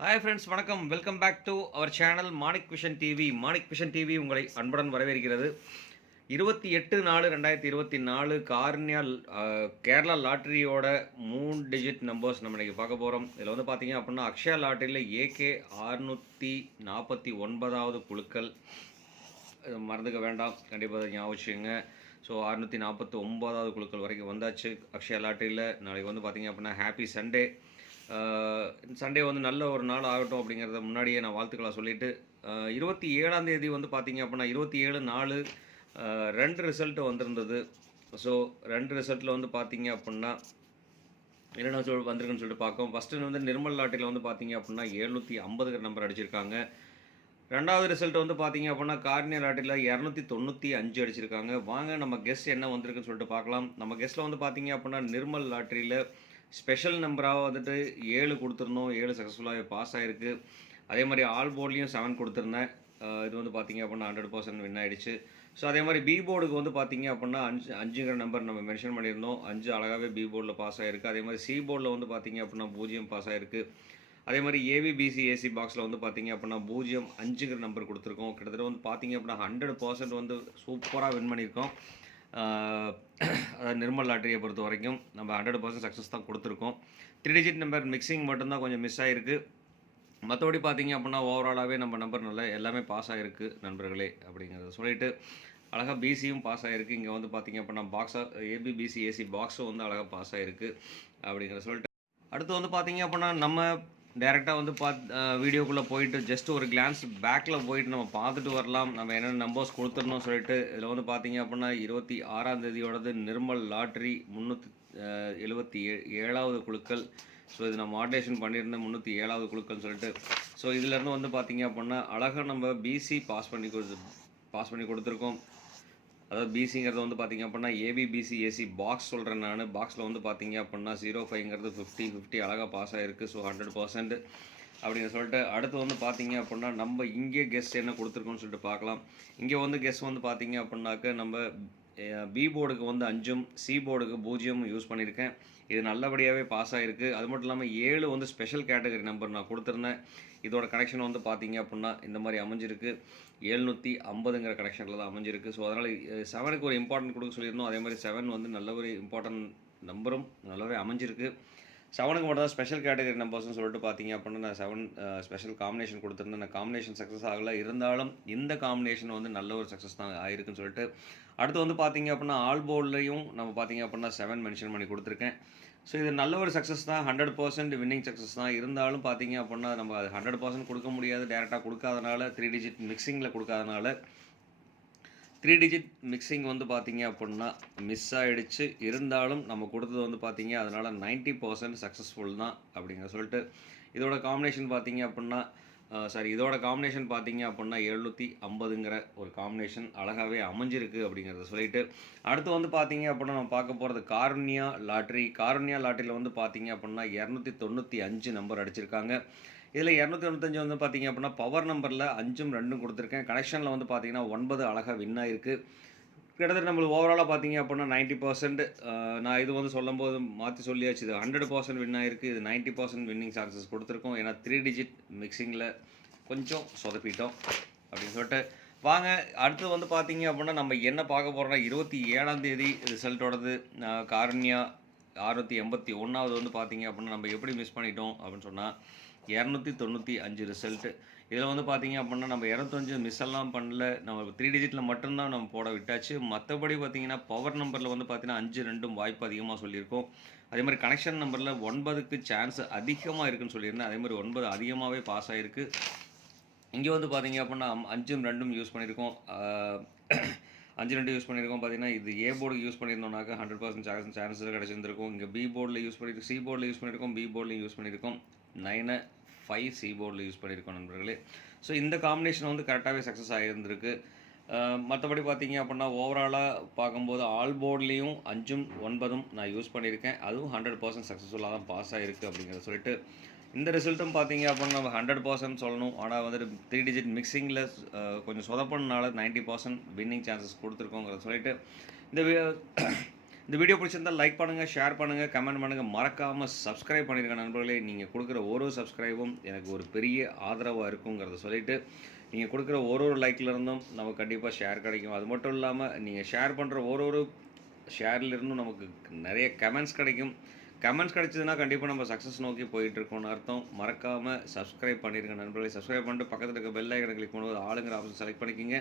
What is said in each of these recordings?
Hi friends, வணக்கம். Welcome back to our channel Manik vision TV. Manik vision TV உங்களை அன்புடன் வரவேற்கிறது. 28/4/2024 கார்னியா கேரளா லாட்டரியோட 3 டிஜிட் நம்பர்ஸ் நம்ம இன்றைக்கி பார்க்க போகிறோம். இதில் வந்து பார்த்தீங்க அப்படின்னா அக்ஷயா லாட்டரியில் ஏகே 649வது குழுக்கள். மறந்துக்க வேண்டாம், கண்டிப்பாக அதை ஞாபகம் வச்சுக்கோங்க. ஸோ 649வது குழுக்கள் வரைக்கும் வந்தாச்சு அக்ஷயா லாட்டரியில். நாளைக்கு வந்து பார்த்தீங்க அப்படின்னா ஹாப்பி சண்டே. சண்டே வந்து நல்ல ஒரு நாள் ஆகட்டும் அப்படிங்கிறத முன்னாடியே நான் வாழ்த்துக்களை சொல்லிவிட்டு 27ஆம் தேதி வந்து பார்த்தீங்க அப்படின்னா 27/4 2 ரிசல்ட்டு வந்திருந்தது. ஸோ 2 ரிசல்ட்டில் வந்து பார்த்தீங்க அப்படின்னா என்னென்ன வந்திருக்குன்னு சொல்லிட்டு பார்ப்போம். ஃபஸ்ட்டு வந்து நிர்மல் லாட்டரியில் வந்து பார்த்தீங்க அப்படின்னா 750 நம்பர் அடிச்சிருக்காங்க. ரெண்டாவது ரிசல்ட் வந்து பார்த்தீங்க அப்படின்னா கார்னியா லாட்டரியில் 295 அடிச்சிருக்காங்க. வாங்க நம்ம கெஸ் என்ன வந்திருக்குன்னு சொல்லிட்டு பார்க்கலாம். நம்ம கெஸ்ட்டில் வந்து பார்த்தீங்க அப்படின்னா நிர்மல் லாட்டரியில் ஸ்பெஷல் நம்பராக வந்துட்டு 7 கொடுத்துருந்தோம். 7 சக்ஸஸ்ஃபுல்லாகவே பாஸ் ஆகிருக்கு. அதே மாதிரி ஆல் போர்ட்லேயும் 7 கொடுத்துருந்தேன். இது வந்து பார்த்தீங்க அப்படின்னா 100% வின் ஆகிடுச்சு. ஸோ அதே மாதிரி பி போர்டுக்கு வந்து பார்த்தீங்க அப்படின்னா 5ங்கிற நம்பர் நம்ம மென்ஷன் பண்ணியிருந்தோம். 5 அழகாகவே பி போர்டில் பாஸ் ஆகிருக்கு. அதே மாதிரி சி போர்டில் வந்து பார்த்தீங்க அப்படின்னா 0 பாஸ் ஆகிருக்கு. அதே மாதிரி ஏவிபிசி ஏசி பாக்ஸில் வந்து பார்த்தீங்க அப்படின்னா 05ங்கிற நம்பர் கொடுத்துருக்கோம். கிட்டத்தட்ட வந்து பார்த்தீங்க அப்படின்னா 100% வந்து சூப்பராக வின் பண்ணியிருக்கோம். அதாவது நிர்மல் லாட்டரியை பொறுத்த வரைக்கும் நம்ம 100% சக்ஸஸ் தான் கொடுத்துருக்கோம். 3 டிஜிட் நம்பர் மிக்சிங் மட்டும்தான் கொஞ்சம் மிஸ் ஆகிருக்கு. மற்றபடி பார்த்தீங்க அப்படின்னா ஓவராலாகவே நம்ம நம்பர் நல்லா எல்லாமே பாஸ் ஆகிருக்கு நண்பர்களே அப்படிங்கிறத சொல்லிவிட்டு அழகாக பிசியும் பாஸ் ஆகிருக்கு. இங்கே வந்து பார்த்தீங்க அப்படின்னா பாக்ஸாக ஏபிபிசி ஏசி பாக்ஸும் வந்து அழகாக பாஸ் ஆகிருக்கு அப்படிங்கிறத சொல்லிட்டு அடுத்து வந்து பார்த்தீங்க அப்படின்னா நம்ம டேரெக்டாக வந்து வீடியோக்குள்ளே போயிட்டு ஜஸ்ட் ஒரு கிளான்ஸ் பேக்கில் போயிட்டு நம்ம பார்த்துட்டு வரலாம். நம்ம என்னென்ன நம்பர்ஸ் கொடுத்துடணும் சொல்லிட்டு இதில் வந்து பார்த்தீங்க அப்படின்னா 26ஆம் தேதியோடது நிர்மல் லாட்ரி 377வது குழுக்கள். ஸோ இது நான் மாடரேஷன் பண்ணியிருந்தேன் 307வது குழுக்கள்னு சொல்லிட்டு. ஸோ இதிலேருந்து வந்து பார்த்தீங்க அப்படின்னா அழகாக நம்ம பிசி பாஸ் பண்ணி கொடுத்துருக்கோம். அதாவது பிசிங்கிறது வந்து பார்த்தீங்க அப்படின்னா ஏபிபிசி ஏசி பாக்ஸ் சொல்கிறேன் நான். பாக்ஸில் வந்து பார்த்தீங்க அப்படின்னா 05ங்கிறது 50 அழகாக பாஸ் ஆகிருக்கு. ஸோ 100% அப்படிங்கிற சொல்லிட்டு அடுத்து வந்து பார்த்தீங்க அப்படின்னா நம்ம இங்கே கெஸ்ட் என்ன கொடுத்துருக்கோன்னு சொல்லிட்டு பார்க்கலாம். இங்கே வந்து கெஸ்ட் வந்து பார்த்தீங்க அப்படின்னாக்க நம்ம பி போர்டுக்கு வந்து 5ம் சி போர்டுக்கு 0ம் யூஸ் பண்ணியிருக்கேன். இது நல்லபடியாகவே பாஸ் ஆகிருக்கு. அது மட்டும் இல்லாமல் 7 வந்து ஸ்பெஷல் கேட்டகரி நம்பர் நான் கொடுத்துருந்தேன். இதோட கனெக்ஷன் வந்து பார்த்தீங்க அப்படின்னா இந்த மாதிரி அமைஞ்சிருக்கு. 750ங்கிற கனெக்ஷனில் தான் அமைஞ்சிருக்கு. ஸோ அதனால் 7க்கு ஒரு இம்பார்ட்டன்ட் கொடுக்க சொல்லியிருந்தோம். அதே மாதிரி 7 வந்து நல்ல ஒரு இம்பார்ட்டன்ட் நம்பரும் நல்லாவே அமைஞ்சிருக்கு. 7க்கு மட்டும் தான் ஸ்பெஷல் கேட்டகரி நம்பர்ஸ்னு சொல்லிட்டு பார்த்தீங்க அப்படின்னா நான் 7 ஸ்பெஷல் காம்பினேஷன் கொடுத்துருந்தேன். நான் காம்பினேஷன் சக்ஸஸ் ஆகலை. இருந்தாலும் இந்த காம்பினேஷன் வந்து நல்ல ஒரு சக்ஸஸ் தான் ஆகிருக்குன்னு சொல்லிட்டு அடுத்து வந்து பார்த்தீங்க அப்படின்னா ஆல் போர்ட்லையும் நம்ம பார்த்தீங்க அப்படின்னா 7 மென்ஷன் பண்ணி கொடுத்துருக்கேன். ஸோ இது நல்ல ஒரு சக்ஸஸ் தான். 100% வின்னிங் சக்ஸஸ் தான். இருந்தாலும் பார்த்தீங்க அப்படின்னா நம்ம அது 100% கொடுக்க முடியாது. டேரெக்டாக கொடுக்காதனால 3 டிஜிட் மிக்சிங்கில் கொடுக்காதனால 3 டிஜிட் மிக்சிங் வந்து பார்த்தீங்க அப்படின்னா மிஸ் ஆகிடுச்சு. இருந்தாலும் நம்ம கொடுத்தது வந்து பார்த்தீங்க அதனால் 90% சக்ஸஸ்ஃபுல் தான் அப்படிங்கிற சொல்லிட்டு இதோட காம்பினேஷன் பார்த்தீங்க அப்படின்னா இதோட காம்பினேஷன் பார்த்தீங்க அப்படின்னா 750ங்கிற ஒரு காம்பினேஷன் அழகாகவே அமைஞ்சிருக்கு அப்படிங்கிறத சொல்லிட்டு அடுத்து வந்து பார்த்தீங்க அப்படின்னா நம்ம பார்க்க போகிறது கார்னியா லாட்ரி. கார்னியா லாட்டரியில் வந்து பார்த்தீங்க அப்படின்னா 295 நம்பர் அடிச்சிருக்காங்க. இதில் 295 வந்து பார்த்தீங்க அப்படின்னா பவர் நம்பரில் 5ம் 2ம் கொடுத்துருக்கேன். கனெக்ஷனில் வந்து பார்த்தீங்கன்னா 9 அழகாக வின் ஆகிருக்கு. கிட்டத்தட்ட நம்மளுக்கு ஓவராலாக பார்த்தீங்க அப்படின்னா 90%. நான் இது வந்து சொல்லும்போது மாற்றி சொல்லியாச்சு. இது 100% வின் ஆகிருக்கு. இது 90% வின்னிங் சான்சஸ் கொடுத்துருக்கோம். ஏன்னா 3 டிஜிட் மிக்சிங்கில் கொஞ்சம் சொதப்பிட்டோம் அப்படின்னு சொல்லிட்டு வாங்க அடுத்து வந்து பார்த்தீங்க அப்படின்னா நம்ம என்ன பார்க்க போகிறோம்னா 27ஆம் தேதி ரிசல்ட்டோடது கார்னியா 681வது வந்து பார்த்தீங்க அப்படின்னா நம்ம எப்படி மிஸ் பண்ணிட்டோம் அப்படின்னு சொன்னால் 295 ரிசல்ட்டு. இதில் வந்து பார்த்தீங்க அப்படின்னா நம்ம 205 மிஸ் எல்லாம் பண்ணல. நம்ம 3 டிஜிட்டில் மட்டும்தான் நம்ம போட விட்டாச்சு. மற்றபடி பார்த்தீங்கன்னா பவர் நம்பரில் வந்து பார்த்தீங்கன்னா 5 2ம் வாய்ப்பு அதிகமாக சொல்லியிருக்கோம். அதே மாதிரி கனெக்ஷன் நம்பரில் 9க்கு சான்ஸ் அதிகமாக இருக்குன்னு சொல்லியிருந்தேன். அதே மாதிரி 9 அதிகமாகவே பாஸ் ஆகிருக்கு. இங்கே வந்து பார்த்தீங்க அப்படின்னா 5ம் 2ம் யூஸ் பண்ணியிருக்கோம். 5 2 யூஸ் பண்ணியிருக்கோம். பார்த்தீங்கன்னா இது ஏ போர்டுக்கு யூஸ் பண்ணியிருந்தோம்னாக்கா 100% சான்சஸ் கிடச்சிருந்துருக்கும். இங்கே பி போர்டில் யூஸ் பண்ணியிருக்கோம், சி போர்டில் யூஸ் பண்ணியிருக்கோம், பி போர்ட்லையும் யூஸ் பண்ணியிருக்கோம். 9 5 சி போர்டில் யூஸ் பண்ணியிருக்கோம் நண்பர்களே. ஸோ இந்த காம்பினேஷன் வந்து கரெக்டாகவே சக்ஸஸ் ஆகியிருந்திருக்கு. மற்றபடி பார்த்தீங்க அப்படின்னா ஓவராலாக பார்க்கும்போது ஆல் போர்ட்லேயும் 5ம் 9ம் நான் யூஸ் பண்ணியிருக்கேன். அதுவும் 100% சக்ஸஸ்ஃபுல்லாக தான் பாஸ் ஆகிருக்கு அப்படிங்கிறத சொல்லிட்டு இந்த ரிசல்ட்டும் பார்த்தீங்க அப்படின்னா நம்ம 100% சொல்லணும். ஆனால் வந்துட்டு 3 டிஜிட் மிக்சிங்கில் கொஞ்சம் சொதப்பினால 90% வின்னிங் சான்சஸ் கொடுத்துருக்கோங்கிறத சொல்லிட்டு இந்த இந்த வீடியோ பிடிச்சிருந்தால் லைக் பண்ணுங்கள், ஷேர் பண்ணுங்கள், கமெண்ட் பண்ணுங்கள், மறக்காமல் சப்ஸ்கிரைப் பண்ணியிருக்க நண்பர்களே. நீங்கள் கொடுக்குற ஒரு சப்ஸ்கிரைபும் எனக்கு ஒரு பெரிய ஆதரவாக இருக்குங்கிறத சொல்லிவிட்டு, நீங்கள் கொடுக்குற ஒரு லைக்லேருந்தும் நமக்கு கண்டிப்பாக ஷேர் கிடைக்கும். அது மட்டும் இல்லாமல் நீங்கள் ஷேர் பண்ணுற ஒரு ஷேர்லேருந்தும் நமக்கு நிறைய கமெண்ட்ஸ் கிடைக்கும். கமெண்ட்ஸ் கிடைச்சதுன்னா கண்டிப்பாக நம்ம சக்ஸஸ் நோக்கி போயிட்டுருக்கோம்னு அர்த்தம். மறக்காமல் சப்ஸ்கிரைப் பண்ணியிருக்க நண்பர்களை. சப்ஸ்கிரைப் பண்ணிட்டு பக்கத்தில் இருக்க பெல் ஐக்கனை கிளிக் பண்ணும்போது ஆளுங்கிற ஆப்ஷன் செலக்ட் பண்ணிக்கிங்க.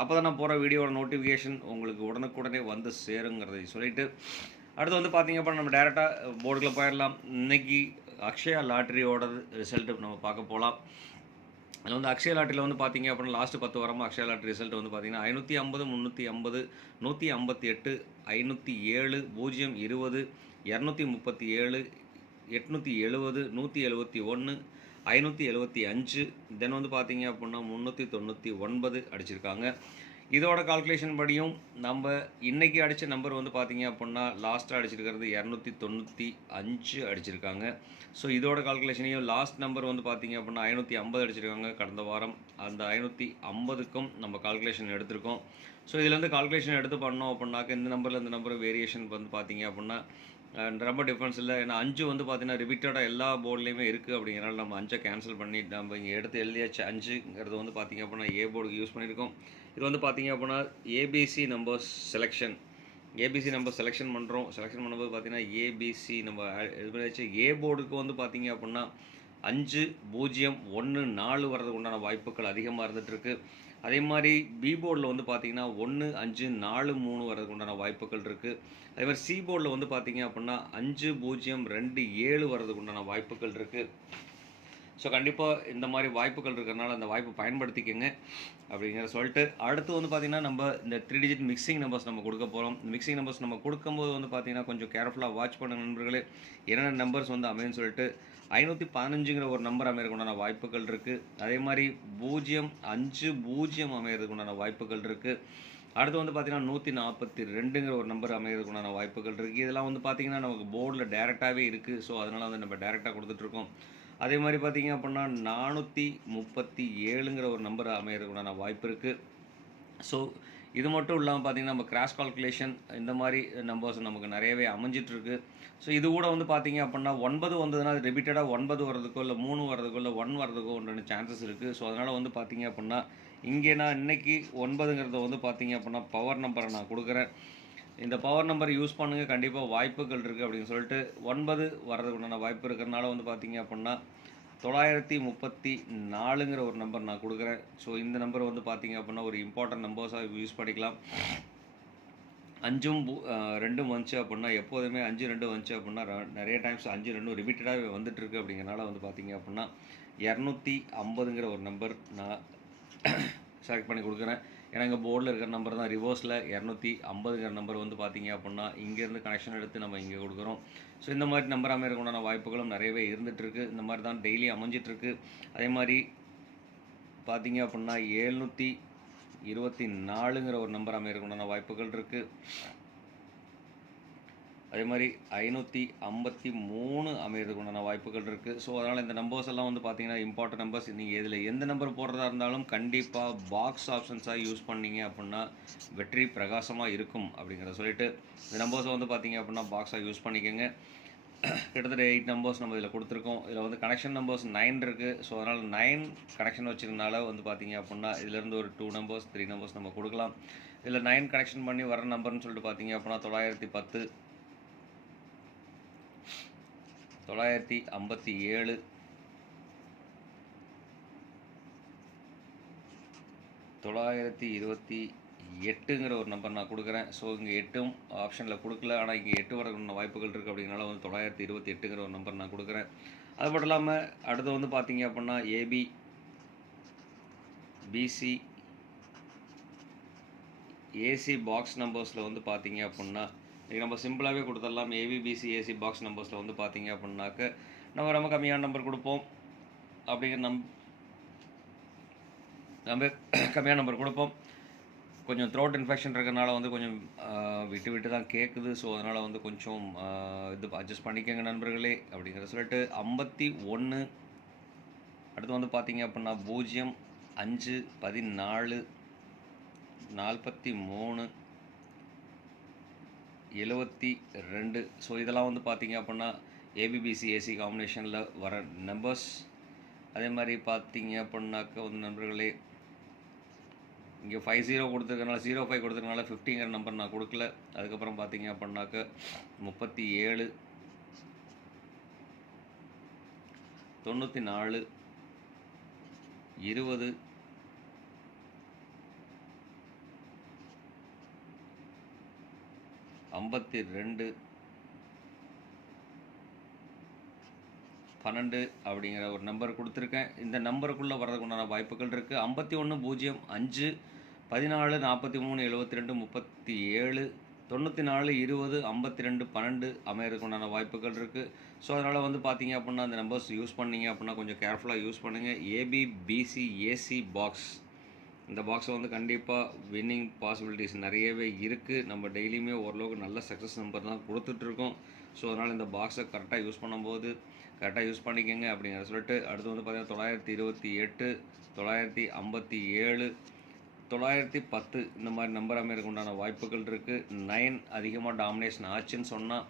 அப்போ தான் நான் போகிற வீடியோட நோட்டிஃபிகேஷன் உங்களுக்கு உடனுக்குடனே வந்து சேருங்கிறதை சொல்லிவிட்டு, அடுத்து வந்து பார்த்திங்க அப்படின்னா நம்ம டேரெக்டாக போர்டுக்குள்ளே போயிடலாம். இன்றைக்கி அக்ஷயா லாட்ரியோட ரிசல்ட்டு நம்ம பார்க்க போகலாம். அதில் வந்து அக்ஷயா லாட்ரியில் வந்து பார்த்திங்க அப்படின்னா லாஸ்ட்டு 10 வாரமாக அக்ஷயா லாட்ரி ரிசல்ட் வந்து பார்த்திங்கன்னா 550, 350, 158, 507, 020, 237, 870, 171, 575, தென் வந்து பார்த்திங்க அப்படின்னா 399 அடிச்சிருக்காங்க. இதோட கால்குலேஷன் படியும் நம்ம இன்றைக்கி அடித்த நம்பர் வந்து பார்த்திங்க அப்படின்னா லாஸ்ட்டாக அடிச்சிருக்கிறது 295 அடிச்சிருக்காங்க. ஸோ இதோட கால்குலேஷனையும் லாஸ்ட் நம்பர் வந்து பார்த்திங்க அப்படின்னா 550 அடிச்சிருக்காங்க கடந்த வாரம். அந்த 550க்கும் நம்ம கால்குலேஷன் எடுத்திருக்கோம். ஸோ இதுலேருந்து கால்குலேஷன் எடுத்து பண்ணோம் அப்படின்னாக்க இந்த நம்பரில் இந்த நம்பர் வேரியேஷன் வந்து பார்த்திங்க அப்படின்னா ரொம்ப டிஃப்ரென்ஸ் இல்லை. ஏன்னா 5 வந்து பார்த்திங்கன்னா ரிப்பீட்டடாக எல்லா போர்ட்லேயுமே இருக்குது. அப்படிங்கிறனால நம்ம 5 கேன்சல் பண்ணி நம்ம இங்கே எடுத்து எழுதியாச்சு. 5ங்கிறது வந்து பார்த்திங்க அப்படின்னா ஏ போர்டுக்கு யூஸ் பண்ணியிருக்கோம். இது வந்து பார்த்திங்க அப்படின்னா ABC numbers selection. ABC number selection பண்ணுறோம். செலெக்ஷன் பண்ணும்போது பார்த்திங்கன்னா ஏபிசி நம்ம இது பண்ணியாச்சு. ஏ போர்டுக்கு வந்து பார்த்திங்க அப்படின்னா 5, 0, 1, 4 வர்றதுக்கு உண்டான வாய்ப்புகள் அதிகமாக இருந்துகிட்ருக்கு. அதே மாதிரி பி போர்டில் வந்து பார்த்திங்கன்னா 1, 5, 4, 3 வர்றதுக்கு உண்டான வாய்ப்புகள் இருக்குது. அதே மாதிரி சி போர்டில் வந்து பார்த்திங்க அப்படின்னா 5, 0, 2, 7 வர்றதுக்கு உண்டான வாய்ப்புகள் இருக்குது. ஸோ கண்டிப்பாக இந்த மாதிரி வாய்ப்புகள் இருக்கிறனால அந்த வாய்ப்பை பயன்படுத்திக்கங்க அப்படிங்கிற சொல்லிட்டு, அடுத்து வந்து பார்த்திங்கன்னா நம்ம இந்த 3 டிஜிட் மிக்சிங் நம்பர்ஸ் நம்ம கொடுக்க போகிறோம். மிக்சிங் நம்பர்ஸ் நம்ம கொடுக்கும்போது வந்து பார்த்திங்கன்னா கொஞ்சம் கேர்ஃபுல்லாக வாட்ச் பண்ணுங்க நண்பர்களே. என்னென்ன நம்பர்ஸ் வந்து அமையுன்னு சொல்லிட்டு 515ங்கிற ஒரு நம்பர் அமையறதுக்கு உண்டான வாய்ப்புகள் இருக்குது. அதே மாதிரி 050 அமையறதுக்கு உண்டான வாய்ப்புகள் இருக்குது. அடுத்து வந்து பார்த்திங்கன்னா 142ங்கிற ஒரு நம்பர் அமையறதுக்கு உண்டான வாய்ப்புகள் இருக்குது. இதெல்லாம் வந்து பார்த்திங்கன்னா நமக்கு போர்டில் டேரெக்டாகவே இருக்குது. ஸோ அதனால் வந்து நம்ம டேரெக்டாக கொடுத்துட்ருக்கோம். அதே மாதிரி பார்த்திங்க அப்படின்னா 437ங்கிற ஒரு நம்பர் அமையறதுக்கு உண்டான வாய்ப்பு இருக்குது. ஸோ இது மட்டும் இல்லாமல் பார்த்திங்கன்னா நம்ம கிராஸ் கால்குலேஷன் இந்த மாதிரி நம்பர்ஸ் நமக்கு நிறையவே அமைஞ்சிட்ருக்கு. ஸோ இது கூட வந்து பார்த்திங்க அப்படின்னா 9 வந்ததுன்னா அது ரிப்பீட்டடாக 9 வர்றதுக்கோ இல்லை 3 வர்றதுக்கோ இல்லை 1 வர்றதுக்கோ ஒன்று சான்சஸ் இருக்குது. ஸோ அதனால் வந்து பார்த்திங்க அப்படின்னா இங்கே நான் இன்றைக்கி 9ங்கிறத வந்து பார்த்திங்க அப்படின்னா பவர் நம்பரை நான் கொடுக்குறேன். இந்த பவர் நம்பர் யூஸ் பண்ணுங்கள், கண்டிப்பாக வாய்ப்புகள் இருக்குது அப்படின்னு சொல்லிட்டு 9 வர்றதுக்கு உண்டான வாய்ப்பு இருக்கிறனால வந்து பார்த்திங்க அப்படின்னா 934ங்கிற ஒரு நம்பர் நான் கொடுக்குறேன். ஸோ இந்த நம்பர் வந்து பார்த்திங்க அப்படின்னா ஒரு இம்பார்ட்டன்ட் நம்பர்ஸாக யூஸ் பண்ணிக்கலாம். 5, 2 வந்துச்சு அப்படின்னா எப்போதுமே 5, 2 வந்துச்சு அப்படின்னா நிறைய டைம்ஸ் 5, 2 ரிப்பீட்டடாக வந்துட்டுருக்கு. அப்படிங்கிறனால வந்து பார்த்திங்க அப்படின்னா 250ங்கிற ஒரு நம்பர் நான் செலக்ட் பண்ணி கொடுக்குறேன். ஏன்னா இங்கே போர்டில் இருக்கிற நம்பர் தான் ரிவர்ஸில் 250ங்கிற நம்பர் வந்து பார்த்திங்க அப்படின்னா இங்கேருந்து கனெக்ஷன் எடுத்து நம்ம இங்கே கொடுக்குறோம். ஸோ இந்த மாதிரி நம்பர் அமையறதுக்கு உண்டான வாய்ப்புகளும் நிறையவே இருந்துகிட்ருக்கு. இந்த மாதிரி தான் டெய்லி அமைஞ்சிட்ருக்கு. அதே மாதிரி பார்த்திங்க அப்படின்னா 724ங்கிற ஒரு நம்பர் அமையறதுக்கு உண்டான வாய்ப்புகள் இருக்குது. அதே மாதிரி 553 அமையறதுக்கு உண்டான வாய்ப்புகள் இருக்குது. ஸோ அதனால் இந்த நம்பர்ஸ் எல்லாம் வந்து பார்த்திங்கன்னா இம்பார்ட்டன்ட் நம்பர்ஸ். நீங்கள் இதில் எந்த நம்பர் போடுறதா இருந்தாலும் கண்டிப்பாக பாக்ஸ் ஆப்ஷன்ஸாக யூஸ் பண்ணிங்க அப்படின்னா வெற்றி பிரகாசமாக இருக்கும் அப்படிங்கிறத சொல்லிவிட்டு இந்த நம்பர்ஸை வந்து பார்த்திங்க அப்படின்னா பாக்ஸாக யூஸ் பண்ணிக்கோங்க. கிட்டத்தட்ட 8 நம்பர்ஸ் நம்ம இதில் கொடுத்துருக்கோம். இதில் வந்து கனெக்ஷன் நம்பர்ஸ் 9 இருக்குது. ஸோ அதனால் 9 கனெக்ஷன் வச்சுருந்தனால வந்து பார்த்திங்க அப்படின்னா இதிலேருந்து ஒரு 2 நம்பர்ஸ் 3 நம்பர்ஸ் நம்ம கொடுக்கலாம். இதில் 9 கனெக்ஷன் பண்ணி வர நம்பர்னு சொல்லிட்டு பார்த்திங்க அப்படின்னா 910, 957, 928ங்கிற ஒரு நம்பர் நான் கொடுக்குறேன். ஸோ இங்கே 8ம் ஆப்ஷனில் கொடுக்கல, ஆனால் இங்கே 8 வரக்கூடிய வாய்ப்புகள் இருக்குது. அப்படிங்கிறனால வந்து 928ங்கிற ஒரு நம்பர் நான் கொடுக்குறேன். அது மட்டும் இல்லாமல் அடுத்து வந்து பார்த்திங்க அப்படின்னா ஏபி, பிசி, ஏசி பாக்ஸ் நம்பர்ஸில் வந்து பார்த்திங்க அப்படின்னா இன்றைக்கி நம்ம சிம்பிளாகவே கொடுத்துடலாம். ஏபிபிசி ஏசி பாக்ஸ் நம்பர்ஸில் வந்து பார்த்திங்க அப்படின்னாக்க நம்ம ரொம்ப கம்மியான நம்பர் கொடுப்போம். அப்படிங்கிற நம்ம கம்மியான நம்பர் கொடுப்போம். கொஞ்சம் த்ரோட் இன்ஃபெக்ஷன் இருக்கிறனால வந்து கொஞ்சம் விட்டு விட்டு தான் கேட்குது. ஸோ அதனால் வந்து கொஞ்சம் இது அட்ஜஸ்ட் பண்ணிக்கோங்க நண்பர்களே அப்படிங்கிறத சொல்லிட்டு 51 அடுத்து வந்து பார்த்திங்க அப்படின்னா 0, 5, 14, 43, 72. ஸோ இதெல்லாம் வந்து பார்த்தீங்க அப்படின்னா ஏபிபிசி ஏசி காம்பினேஷனில் வர நம்பர்ஸ். அதே மாதிரி பார்த்தீங்க அப்படின்னாக்க வந்து நண்பர்களே இங்கே 50 கொடுத்துருக்கனால 05 கொடுத்துருக்கனால 50ங்கிற நம்பர் நான் கொடுக்கல. அதுக்கப்புறம் பார்த்தீங்க அப்படின்னாக்க 37 94 20 52 12 அப்படிங்கிற ஒரு நம்பர் கொடுத்துருக்கேன். இந்த நம்பருக்குள்ளே வர்றதுக்கு உண்டான வாய்ப்புகள் இருக்குது. 51 0 5 14 43 72 37 94 20 52 12 அமையறதுக்கு உண்டான வாய்ப்புகள் இருக்குது. ஸோ அதனால் வந்து பார்த்தீங்க அப்படின்னா அந்த நம்பர்ஸ் யூஸ் பண்ணீங்க அப்படின்னா கொஞ்சம் கேர்ஃபுல்லாக யூஸ் பண்ணுங்கள். ஏபிபிசி ஏசி பாக்ஸ், இந்த பாக்ஸை வந்து கண்டிப்பாக வின்னிங் பாசிபிலிட்டிஸ் நிறையவே இருக்குது. நம்ம டெய்லியுமே ஓரளவுக்கு நல்ல சக்ஸஸ் நம்பர் தான் கொடுத்துட்ருக்கோம். ஸோ அதனால் இந்த பாக்ஸை கரெக்டாக யூஸ் பண்ணும்போது கரெக்டாக யூஸ் பண்ணிக்கோங்க அப்படிங்கிற சொல்லிட்டு அடுத்து வந்து பார்த்தீங்கன்னா 928 957 910 இந்த மாதிரி நம்பர் அமையறதுக்கு உண்டான வாய்ப்புகள் இருக்குது. 9 அதிகமாக டாமினேஷன் ஆச்சுன்னு சொன்னால்,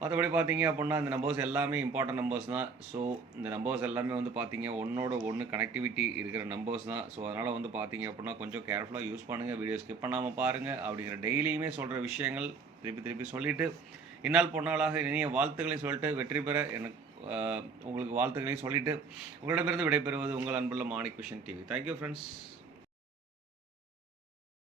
மற்றபடி பார்த்தீங்க அப்படின்னா இந்த நம்பர்ஸ் எல்லாமே இம்பார்ட்டன்ட் நம்பர்ஸ் தான். ஸோ இந்த நம்பர்ஸ் எல்லாமே வந்து பார்த்தீங்க ஒன்றோட ஒன்று கனெக்டிவிட்டி இருக்கிற நம்பர்ஸ் தான். ஸோ அதனால் வந்து பார்த்தீங்க அப்படின்னா கொஞ்சம் கேர்ஃபுல்லாக யூஸ் பண்ணுங்கள், வீடியோ ஸ்கிப் பண்ணாமல் பாருங்கள் அப்படிங்கிற டெய்லியுமே சொல்கிற விஷயங்கள் திருப்பி சொல்லிவிட்டு இந்நாள் பொன்னாளாக இனிய வாழ்த்துக்களை சொல்லிட்டு வெற்றி பெற எனக்கு உங்களுக்கு வாழ்த்துக்களையும் சொல்லிவிட்டு உங்களிடமிருந்து விடைபெறுவது உங்கள் அன்புள்ள Manik vision TV. Thank you friends.